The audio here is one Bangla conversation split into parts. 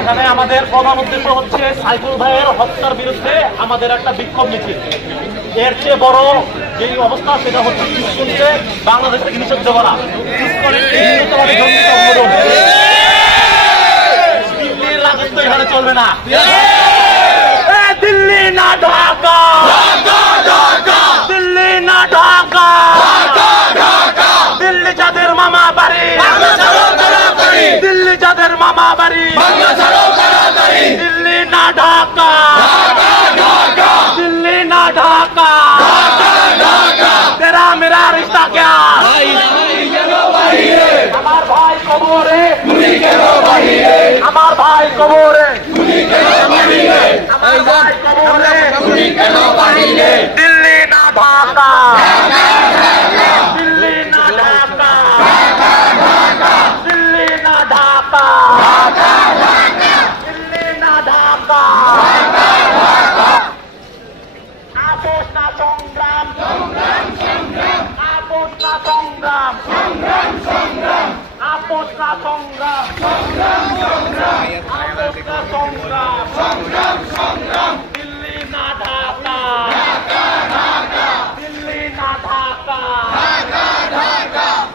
এখানে আমাদের প্রধান উদ্দেশ্য হচ্ছে সাইফুল ভাইয়ের হত্যার বিরুদ্ধে আমাদের একটা বিক্ষোভ মিছিল। এর চেয়ে বড় যে অবস্থা সেটা হচ্ছে ইস্কনকে বাংলাদেশ থেকে নিষিদ্ধ করা। দিল্লির রাজত্ব এখানে চলবে না। দিল্লি না ঢাকা, দিল্লি না ঢাকা, দিল্লি যাদের মামা বাড়ি, দিল্লি যাদের মামা বাড়ি, দিল্লি না ঢাকা, दिल्ली ना ढाका, तेरा मेरा रिश्ता क्या? हमार भाई कबूरे, हमार भाई कबूरे, हमार भाई कबूरे, दिल्ली ना ढाका, दिल्ली ना ढाका, दिल्ली ना ढाका, दिल्ली ना ढाका। আপোষ না সংগ্রাম, আপোষ না সংগ্রাম, আপোষ না সংগ্রাম, আপোষ না সংগ্রাম, দিল্লি না ঢাকা, দিল্লি না ঢাকা,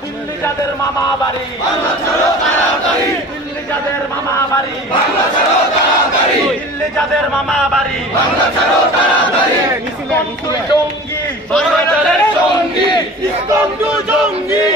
দিল্লি যাদের মামা বাড়ি, দিল্লি যাদের মামা বাড়ি, দিল্লি যাদের মামা বাড়ি, জঙ্গি, সঙ্গী, ইসকন জঙ্গি,